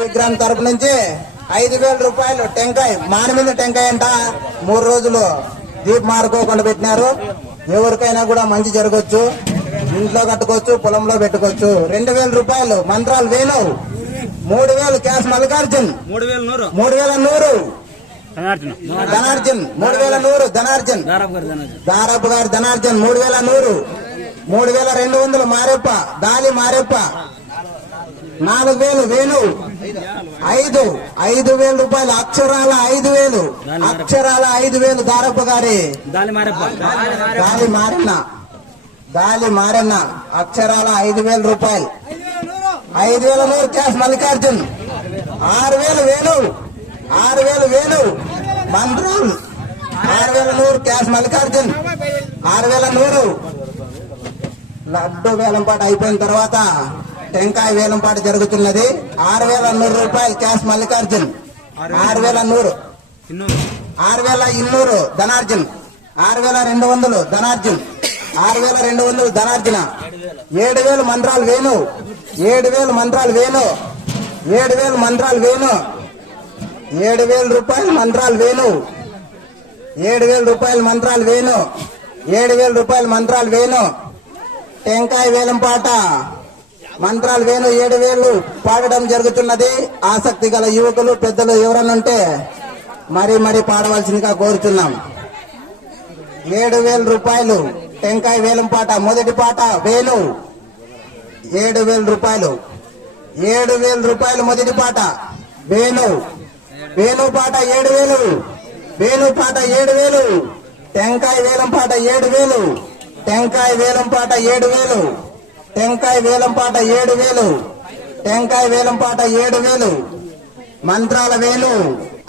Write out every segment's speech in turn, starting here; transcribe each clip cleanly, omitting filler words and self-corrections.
విగ్రహం తరపు నుంచి 5,000 రూపాయలు టెంకాయ మానమిల్లి టెంకాయ అంట 3 రోజులు దీప్ మారుకోకుండా పెట్టినారు. ఎవరికైనా కూడా మంచి జరగచ్చు, ఇంట్లో కట్టుకోవచ్చు, పొలంలో పెట్టుకోవచ్చు. 2,000 రూపాయలు మంత్రాలు వేణు, 3,000 క్యాష్ మల్లికార్జున్, 3,100 ధనార్జున్, 3,100 ధనార్జున్, దారపు గారు ధనార్జున్ 3,100, 3,200 మారెప్ప, దాలి మారెప్ప, 4,000 వేణు, 5,000 రూపాయలు అక్షరాల 5,000, అక్షరాల 5,000 దారప్ప గారి దాలి మారన్న అక్షరాల 5,000 రూపాయలు, 5,100 క్యాష్ మల్లికార్జున్, 6,000 వేణు, 6,000 వేణు మంత్రాలు, 6,100 క్యాష్ మల్లికార్జున్, 6,100 లడ్డు వేలంపాట అయిపోయిన తర్వాత టెంకాయ వేలంపాట జరుగుతున్నది. 6,100 రూపాయలు క్యాష్ మల్లికార్జున్, 6,100, 6,200 ధనార్జున్, 6,200 ధనార్జున్, 6,200 ధనార్జున, 7,000 మంత్రాలు వేణు, 7,000 మంత్రాలు వేణు, 7,000 మంత్రాలు వేణు, 7,000 రూపాయలు మంత్రాలు వేణు, 7,000 రూపాయలు మంత్రాలు వేణు, 7,000 రూపాయలు మంత్రాలు వేణు టెంకాయ వేలంపాట మంత్రాలు వేణు 7,000 పాడడం జరుగుతున్నది. ఆసక్తి గల యువకులు పెద్దలు ఎవరన్నా ఉంటే మరీ పాడవలసిందిగా కోరుతున్నాం. 7,000 రూపాయలు టెంకాయ వేలంపాట మొదటి పాట వేణు, 7,000 రూపాయలు, 7,000 రూపాయలు మొదటి పాట వేణు, వేణు పాట 7,000, వేణు పాట 7,000, టెంకాయ వేలంపాట 7,000, టెంకాయ వేలంపాట 7,000, టెంకాయ వేలంపాట 7,000, టెంకాయ వేలంపాట 7,000 మంత్రాల వేణు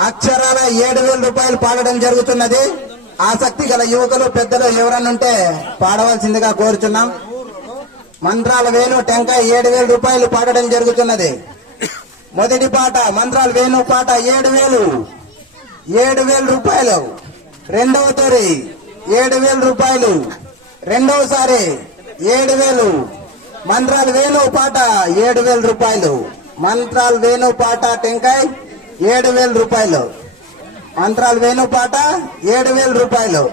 అక్షరాల 7,000 రూపాయలు పాడడం జరుగుతున్నది. ఆసక్తి గల యువకులు పెద్దలు ఎవరన్నుంటే పాడవలసిందిగా కోరుచున్నాం. మంత్రాల వేణు టెంకాయ 7,000 రూపాయలు పాడడం జరుగుతున్నది. మొదటి పాట మంత్రాల వేణు పాట 7,000, 7,000 రూపాయలు. రెండవ తొరి 7,000 రూపాయలు, రెండవసారి 7,000 మంత్రాల వేణు పాట 7,000 రూపాయలు, మంత్రాల వేణు పాట టెంకాయ 7,000 రూపాయలు, మంత్రాల వేణు పాట 7,000 రూపాయలు,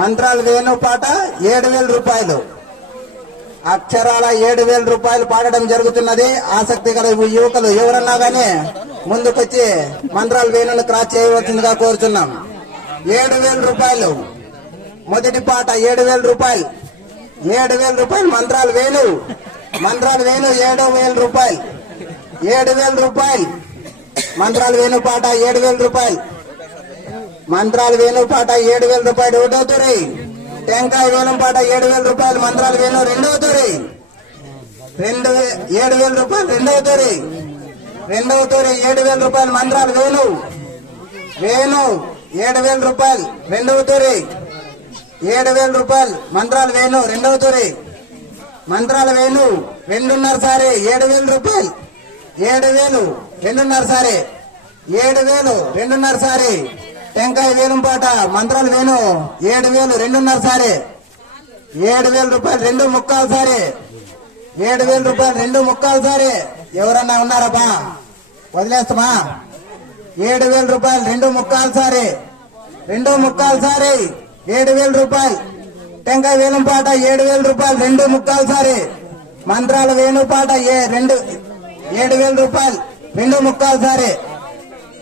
మంత్రాల వేణు పాట 7,000 రూపాయలు అక్షరాల 7,000 రూపాయలు పాడడం జరుగుతున్నది. ఆసక్తి గల యువకులు ఎవరన్నా గానీ ముందుకొచ్చి మంత్రాల వేణును క్రాస్ చేయవలసిందిగా కోరుచున్నాం. 7,000 రూపాయలు మొదటి పాట 7,000 రూపాయలు, 7,000 రూపాయలు మంత్రాల వేణు, మంత్రాల వేణు 7,000 రూపాయలు, 7,000 రూపాయలు మంత్రాల వేణు పాట 7,000 రూపాయలు, మంత్రాల వేణు పాట 7,000 రూపాయలు. ఒకటో తొరి టెంకాయ వేలం పాట 7,000 రూపాయలు, మంత్రాల వేణు రెండవ తొరి 7,000 రూపాయలు, రెండవ తొరి 7,000 రూపాయలు మంత్రాల వేణు, వేణు 7,000 రూపాయలు, రెండవ తొరి 7,000 రూపాయలు మంత్రాల వేణు, రెండవ తొరి మంత్రాల వేణు 2.5 సారి 7,000 రూపాయలు, 7,000 2.5 సారి, 7,000 2.5 సారి టెంకాయ వేలం పాట మంత్రాల వేణు 7,000 2.5 సారి, 7,000 రూపాయలు 2.75 సారి, 7,000 రూపాయలు 2.75 సారి. ఎవరన్నా ఉన్నారబ్బా వదిలేస్తామా? 7,000 రూపాయలు 2.75 సారి, 2.75 సారి 7,000 రూపాయలు టెంకాయ వేలం పాట 7,000 రూపాయలు 2.75 సారి, మంత్రాల వేణు పాట 7,000 రూపాయలు 2.75 సారి,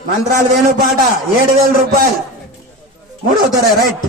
మంత్రాల వేణు పాట 7,000 రూపాయలు. మూడవ తొర రైట్.